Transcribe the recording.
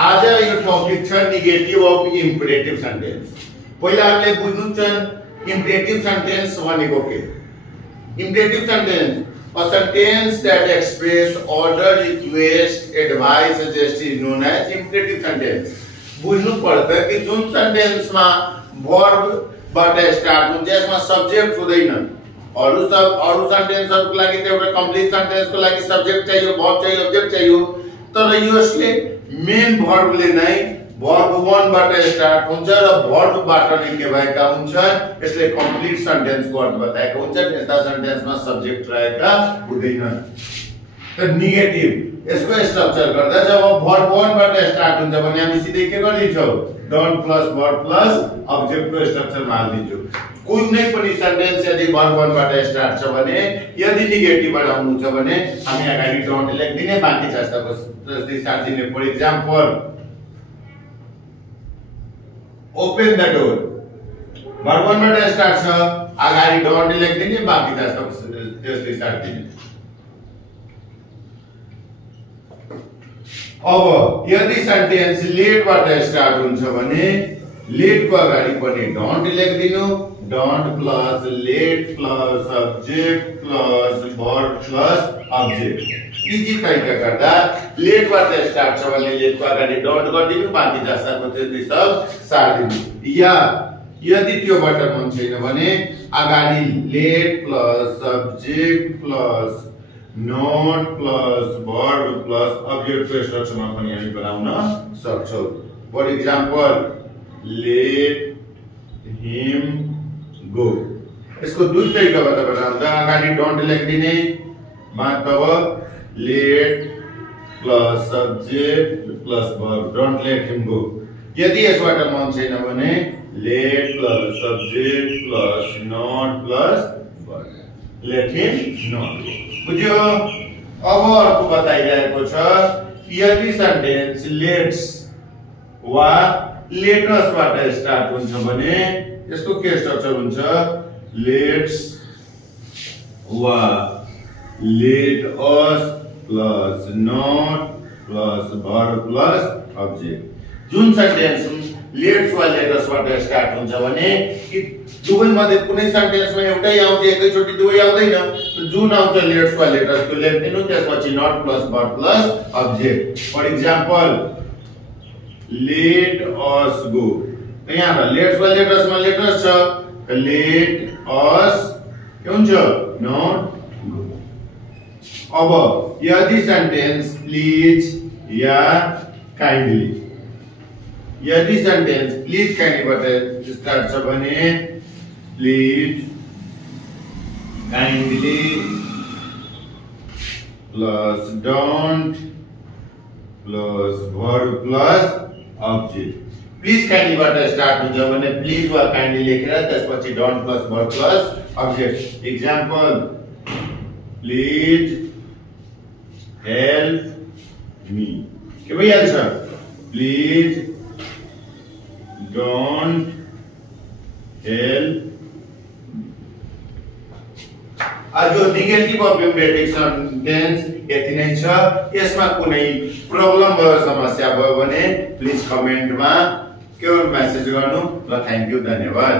आज यो टपिक छ नेगेटिभ अफ इम्पेरेटिभ सेन्टेन्स। पहिला हामीले बुझ्नु छ इम्पेरेटिभ सेन्टेन्स भनेको के। Imperative sentence a sentence that express order, request, advice, suggest is known as imperative sentence। बुझ्नु पर्छ कि जुन सेन्टेन्स मा verb बाट स्टार्ट हुन्छ यसमा सब्जेक्ट हुँदैन। अरु सेन्टेन्सहरुको लागि त एउटा कम्प्लिट सेन्टेन्सको लागि सब्जेक्ट चाहियो, verb चाहियो, ऑब्जेक्ट चाहियो, तर यसले मेन verb ले नै verb 1 बाट स्टार्ट हुन्छ र verb बाट नै के भएका हुन्छन्, यसले कम्प्लिट सेन्टेन्स को अर्थ बताएको हुन्छ। यस्ता सेन्टेन्समा सब्जेक्ट रहेका हुँदैन। त नेगेटिभ यसको स्ट्रक्चर गर्दा जब verb 1 बाट स्टार्ट हुन्छ भने हामी सिधै के गर्दिन्छौं, don't plus verb plus object को स्ट्रक्चर मा हाल्दिन्छौं। कुनै पनि सेन्टेन्स यदि verb 1 बाट स्टार्ट छ भने, यदि नेगेटिभ बनाउनु छ भने हामी अगाडि डोन्ट लेख्दिने, बाँकी जस्तै सार्दिने। For example open the door, verb 1 बाट स्टार्ट छ, अगाडि डोन्ट लेख्दिने, बाँकी जस्तै सार्दिने। अब यदि सेन्टेन्स लेट बाट स्टार्ट हुन्छ भने लेट को अगाडि पनि डोन्ट लेख्दिनु, don't plus let plus subject plus verb plus object. Easy तरिका गर्दा लेट बाट स्टार्ट छ भने लेट को अगाडि डोन्ट गर्दिनु, बाँकी जस्ताको त्यति सब सार्दिनु। या यदि त्योबाट मन छैन भने अगाडि let plus subject plus not plus verb plus object को स्ट्रक्चरमा पनि हामी बनाउन सक्छौं। For example let him go, यसको दुई तरिकाबाट बनाउँदा अगाडि डोन्ट लेख्दिने, मतलब let plus subject plus verb, don't let him go. यदि यसबाट मन छैन भने let plus subject plus not plus verb, let him not go. बुझ्यो? अब अर्को बताइरहेको छ यदि सेन्टेन्स लेट्स वा लेटस बाट स्टार्ट हुन्छ भने यसको के स्ट्रक्चर हुन्छ, लेट्स वा let us plus not plus verb plus object. जुन सेन्टेन्स लेट्स वा लेटस बाट स्टार्ट हुन्छ भने कि दुवै मध्ये कुनै सेन्टेन्समा एउटै आउँछ, एकैचोटी दुवै आउँदैन। जुन आउँछ लेट्स वा लेटस त्यो लेख्दिनु, त्यसपछि not plus verb plus object. For example let us go, यहाँ लेट्स वा लेटस मा लेटस छ, लेट अस के हुन्छ, नॉट गो। अब यदि सेन्टेन्स प्लिज या काइन्डली, यदि सेन्टेन्स प्लिज काइन्डली बाट स्टार्ट छ भने please kindly plus don't plus verb plus object. Please kindly बाट स्टार्ट हुन्छ भने प्लिज वा काइन्डली लेखेर त्यसपछि don't plus verb plus object. Example please help me, के भइहाल्छ, प्लिज डोन्ट हेल्प। आज जो नेगेटिभ अफ इम्पेरेटिभ सेन्टेन्स यति नै छ। यसमा कुनै प्रब्लम भयो, समस्या भयो भने प्लिज कमेन्टमा के मेसेज गर्नु ल। थ्यांक यू, धन्यवाद।